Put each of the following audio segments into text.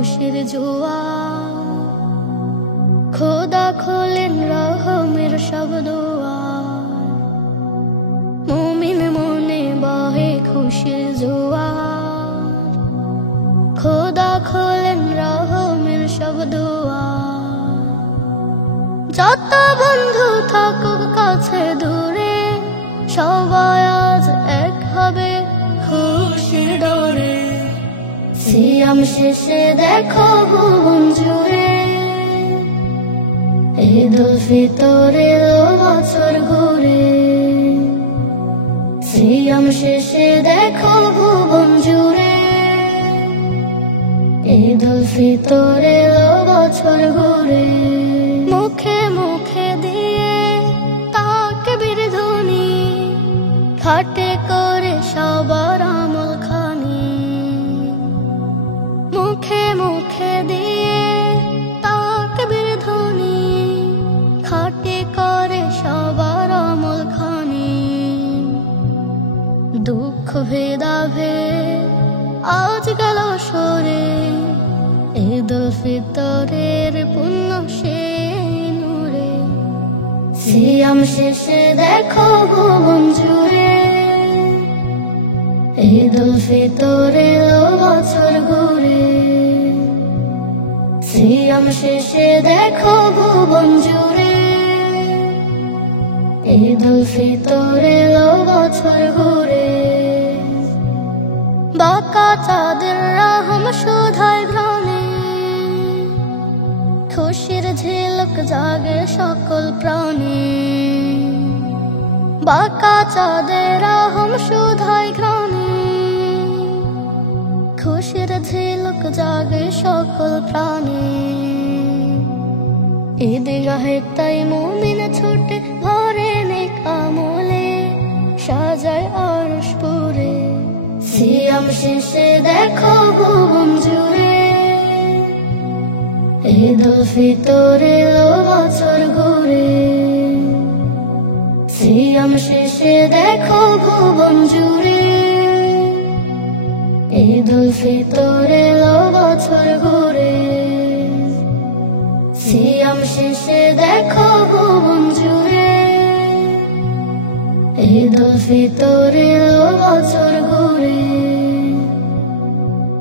খুশির জোয়ার। খোদা খোলেন রহমের সব দুয়ার, মুমিন মনে বহে খুশির জোয়ার। খোদা খোলেন রহমের সব দুয়ার। যত বন্ধু থাকুক কাছে দূরে, সবাই আজ এক হবে খুশির ডোরে। সিয়াম শেষে দেখো ভুবন জুড়ে, ঈদুল ফিতর এলো বছর ঘুরে। সিয়াম শেষে দেখো ভুবন জুড়ে, ঈদুল ফিতর এলো বছর ঘুরে। মুখে মুখে দিয়ে তাকবীর ধ্বনি, খাটে করে সবার আমল খানি। মুখে মুখে দিয়ে তাকবীর ধ্বনি, খাটে করে সবার আমল খানি। দুঃখ ভেদাভেদ আজ গেল সরে, ঈদুল ফিতরের পুণ্য সেই নূরে। সিয়াম শেষে দেখো ভুবন জুড়ে, ঈদুল ফিতর এলো বছর ঘুরে। সিয়াম শেষে দেখো ভুবন জুড়ে, ঈদুল ফিতর এলো বছর ঘুরে। বাঁকা চাঁদের রাহম শোধায় ঘ্রাণে, খুশির ঝিলক জাগে সকল প্রাণে। বাঁকা চাঁদের রাহম শোধায় ঘ্রাণে, খুশির ঝিলক জাগে সকল প্রাণে। ঈদগাহে তাই মুমিন ছুটে ভরে নেক আমলে, সাজায় আরশ পুরে। সিয়াম শেষে দেখো ভুবন জুড়ে, ঈদুল ফিতর এলো বছর ঘুরে। সিয়াম শেষে দেখো ভুবন জুড়ে, ঈদুল ফিতর এলো বছর ঘুরে। সিয়াম শেষে দেখো ভুবন জুড়ে, ঈদুল ফিতর এলো বছর ঘুরে।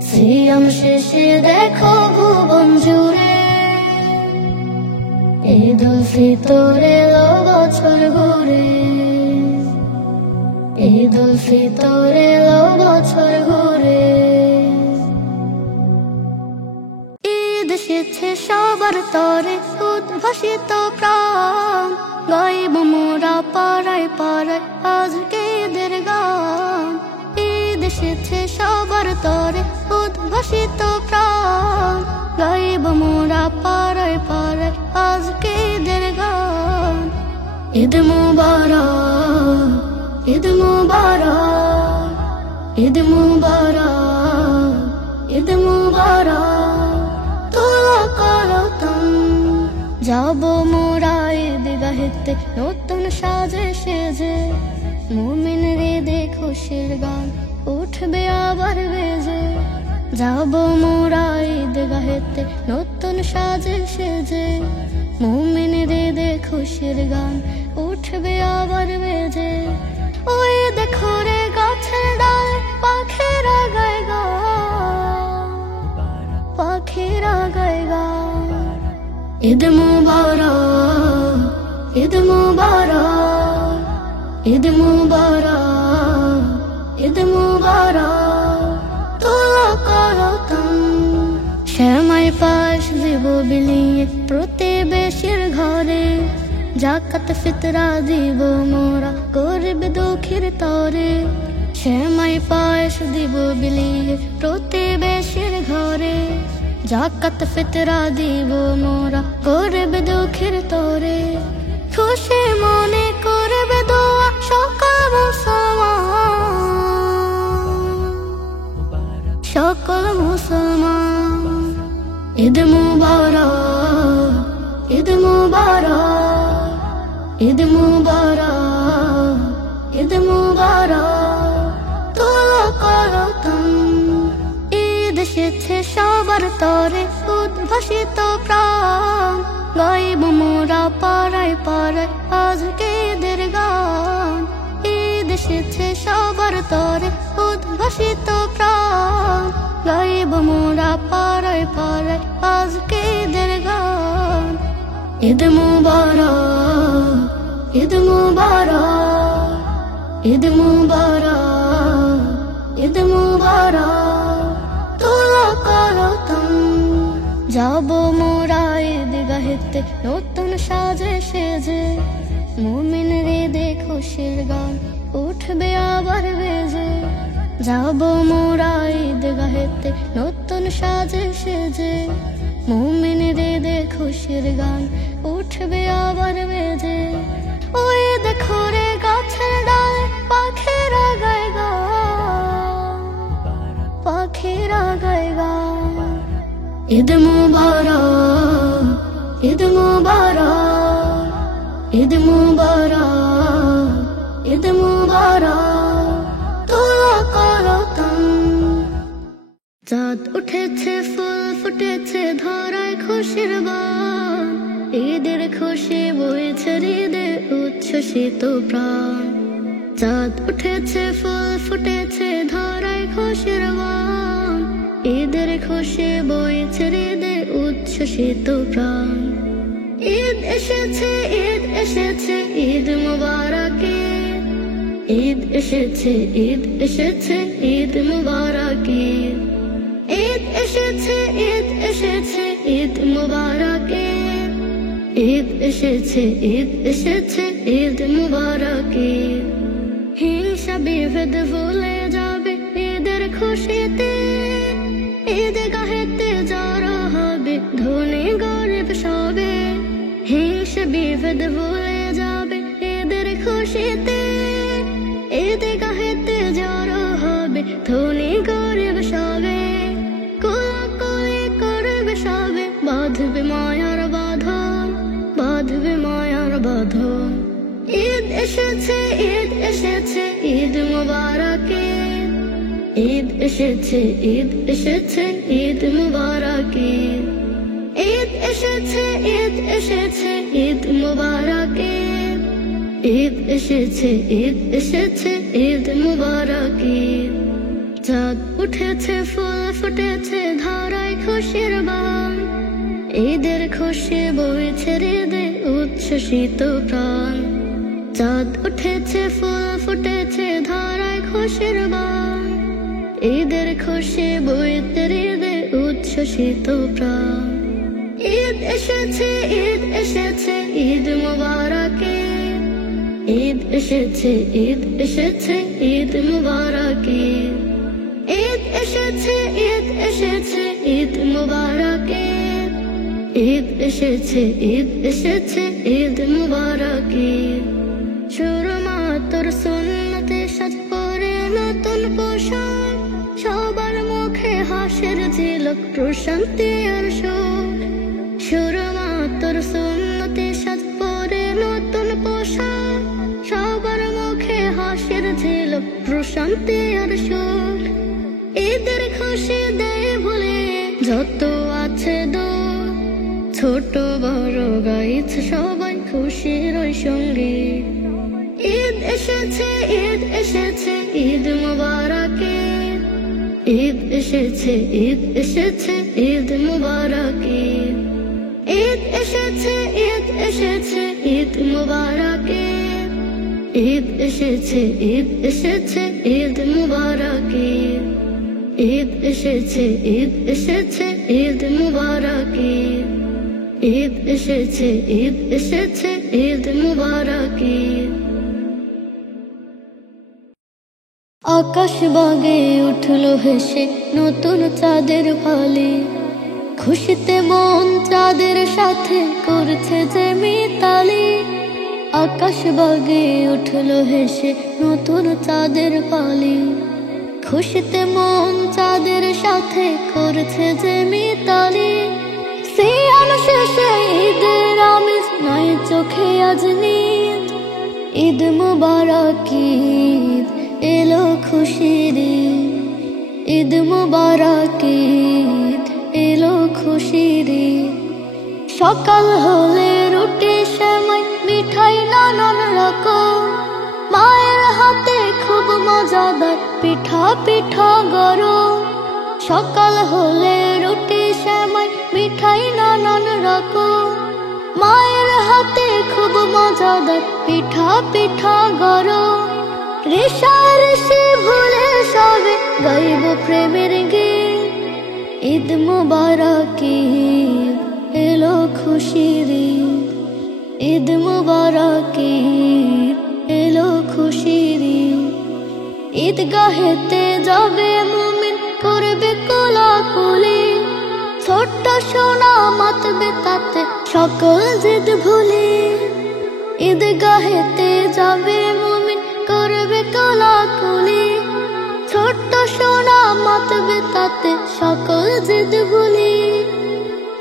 সিয়াম শেষে দেখো ভুবন জুড়ে, ঈদুল ফিতর এলো বছর ঘুরে। ঈদুল ফিতর এলো বছর ঘুরে। ঈদ এসেছে সবার তরে, উদ্ভাসিত প্রাণ গাইব মোরা পাড়ায় পাড়ায় আজকে ঈদের গান। ঈদ এসেছে সবার তরে, উদ্ভাসিত প্রাণ গাইব মোরা পাড়ায় পাড়ায় আজকে ঈদের গান। ঈদ মুবারক, ঈদ মুবারক, ঈদ মুবারক, ঈদ মুবারক। তোলা করতম যাব মোরা ঈদগাহেতে নতুন সাজে সেজে, মুমিন হৃদয়ে খুশির গান উঠবে আবার বেজে। যাব মোরা ঈদগাহেতে নতুন সাজে সেজে, মুমিন হৃদয়ে খুশির গান উঠবে আবার বেজে। ওই দেখো রে গাছের ডালে পাখিরা গায় গান, পাখিরা গায় গান। ঈদ মুবারক, ঈদ মুবারক, ঈদ মুবারক, ঈদ মুবারক। তোলা করতম শ্যামাই পাশ দিব বিলিয়ে প্রতিবেশীর ঘরে, জাকাত ফিতরা দিব মোরা গরিব দুঃখীর তরে। শ্যামাই পায়েস দিব বিলিয়ে প্রতিবেশীর ঘরে, জাকাত ফিতরা দিব মোরা গরিব দুঃখীর তরে। খুশি মনে করবে দোয়া সকল মুসলমান, সকল মুসলমান। ঈদ মুবারক, ঈদ মুবারক, ঈদ মুবারক, ঈদ মুবারক। তোলা করতম ঈদ এসেছে সবার তরে উদ্ভাসিত প্রাণ গাইব মোরা পাড়ায় পাড়ায় আজকে ঈদের গান। ঈদ এসেছে সবার তরে উদ্ভাসিত প্রাণ গাইব মোরা পাড়ায় পাড়ায় আজকে ঈদের গান। ঈদ মুবারক, ঈদ মুবারক, ঈদ মুবারক, ঈদ মুবারক, তোলা করতাম। যাব মোরা ঈদগাহেতে নতুন সাজে সেজে, মুমিন হৃদে খুশির গান উঠবে আবার বেজে। যাব মোরা ঈদগাহেতে নতুন সাজে সেজে, মুমিন হৃদে খুশির গান উঠবে আবার বেজে। ওই দেখো রে গাছের ডালে পাখিরা গায় গান, পাখিরা গায় গান। ঈদ মুবারক, ঈদ মুবারক, ঈদ মুবারক, ঈদ মুবারক, তোলা করতাম। চাঁদ উঠেছে ফুল ফুটেছে ধরায় খুশির বান, ঈদের খুশি বইছে হৃদে উচ্ছ্বসিত প্রাণ। চাঁদ উঠেছে ফুল ফুটেছে ধরায় খুশির বান, ঈদের খুশি বইছে হৃদে উচ্ছ্বসিত প্রাণ। ঈদ এসেছে, ঈদ এসেছে, ঈদ মুবারক, ঈদ এসেছে, ঈদ এসেছে, ঈদ মুবারক। ঈদ এসেছে, ঈদ এসেছে, ঈদ মুবারক। ঈদ এসেছে, ঈদ এসেছে, ঈদ মুবারক। হিংসা বিভেদ ভুলে যাবে ঈদের খুশিতে, ঈদগাহেতে জড়ো হবে ধনী গরিব সবে। হিংসা বিভেদ ভুলে যাবে ঈদের খুশিতে, ঈদগাহেতে জড়ো হবে ধনী গরিব সবে। কোলাকুলি করবে সবে, বাঁধবে মায়ার বাঁধন, বাঁধবে মায়ার বাঁধন। ঈদ এসেছে, ঈদ এসেছে, ঈদ মুবারক। ঈদ এসেছে, ঈদ এসেছে, ঈদ মুবারক। ঈদ এসেছে, ঈদ এসেছে, ঈদ মুবারক। ঈদ এসেছে, ঈদ এসেছে, ঈদ মুবারক। চাঁদ উঠেছে ফুল ফুটেছে ধরায় খুশির বান, ঈদের খুশি বইছে হৃদে উচ্ছ্বসিত প্রাণ। চাঁদ উঠেছে ফুল ফুটেছে ধরায় খুশির বান, ঈদের খুশি বইতে হৃদে উচ্ছ্বসিত প্রাণ। ঈদ এসেছে, ঈদ এসেছে, ঈদ মুবারক। ঈদ এসেছে, ঈদ এসেছে, ঈদ মুবারক। ঈদ এসেছে, ঈদ এসেছে, ঈদ মুবারক। ঈদ এসেছে, ঈদ এসেছে, ঈদ মুবারক। সুরমা তোর সুন্নতে সাজ পরে নতুন পোশাক, সবার মুখে হাসির ঝিলক প্রশান্তি আর সুখ। সুরমা তোর সুন্নতে সাজ পরে নতুন পোশাক, সবার মুখে হাসির ঝিলক প্রশান্তি আর সুখ। ঈদের খুশি দেয় ভুলে যত আছে দোষ, ছোট বড় গাইছে সবাই খুশির ওই সঙ্গীত। ঈদ এসেছে, ঈদ এসেছে, ঈদ মুবারক। ঈদ এসেছে, ঈদ এসেছে, ঈদ মুবারক। ঈদ এসেছে, ঈদ এসেছে, ঈদ মুবারক। ঈদ এসেছে, ঈদ এসেছে, ঈদ মুবারক। ঈদ এসেছে, ঈদ এসেছে, ঈদ মুবারক। ঈদ এসেছে, ঈদ এসেছে, ঈদ মুবারক। আকাশ বাগে উঠলো হেসে নতুন চাঁদের ফালি, খুশিতে মন চাঁদের সাথে করছে যে মিতালি। আকাশ বাগে উঠলো হেসে নতুন চাঁদের ফালি, খুশিতে মন চাঁদের সাথে করছে যে মিতালি। সিয়াম শেষে ঈদের আমেজ নাই চোখে আজ নীল, ঈদ মুবারক ঈদ এলো খুশির ঈদ, ঈদ মুবারক ঈদ এলো সকাল হলে রুটি সেমাই মিঠাই নানান রকম, মায়ের হাতে খুব মজাদার পিঠা পিঠা গরম। সকাল হলে রুটি সেমাই মিঠাই নানান রকম, মায়ের হাতে খুব মজাদার পিঠা পিঠা গরম। রেশারেশি ভুলে সবে গাইব প্রেমের গীত, ঈদ মুবারক ঈদ এলো খুশির ঈদ, ঈদ মুবারক ঈদ এলো খুশির ঈদ। ঈদগাহেতে যাবে মুমিন করবে কোলাকুলি, ছোট্ট সোনা মাতবে তাতে সকল জিদ ভুলি। ঈদগাহেতে যাবে মুমিন করবে কোলাকুলি, ছোট্ট সোনা মাতবে তাতে সকল জিদ ভুলি।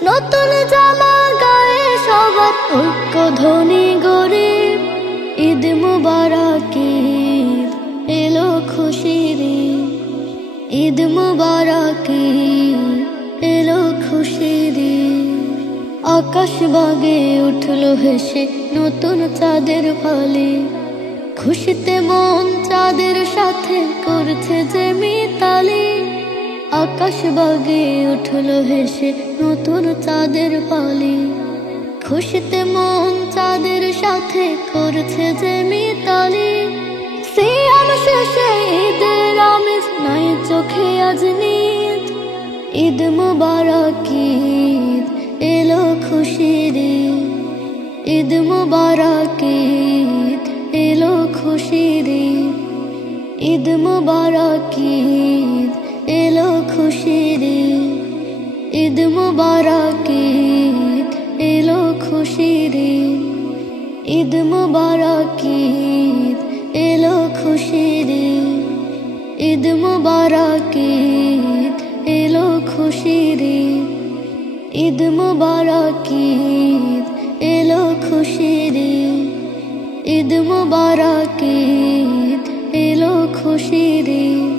নতুন জামা গায়ে সবার ঐক্য ধ্বনি গরিব, ঈদ মুবারক ঈদ এলো খুশির ঈদ, ঈদ মুবারক ঈদ এলো খুশির ঈদ। আকাশ বাগে উঠলো হেসে নতুন চাঁদের ফালি, খুশিতে মন চাঁদের সাথে করছে যে মিতালি। আকাশ বাগে উঠলো হেসে নতুন চাঁদের পালি, খুশিতে মন চাঁদের সাথে করছে যে মিতালি। সিয়াম শেষে ঈদের আমেজ নাই চোখে আজ নিদ, ঈদ মুবারক ঈদ এলো খুশির ঈদ, ঈদ মুবারক ঈদ এলো খুশির ঈদ, ঈদ মুবারক ঈদ এলো খুশির ঈদ, ঈদ মুবারক ঈদ এলো খুশির ঈদ, ঈদ মুবারক ঈদ এলো খুশির ঈদ, ঈদ মুবারক ঈদ এলো খুশির ঈদ, ঈদ মুবারক ঈদ এলো খুশির ঈদ, ঈদ মুবারক ঈদ এলো খুশির ঈদ।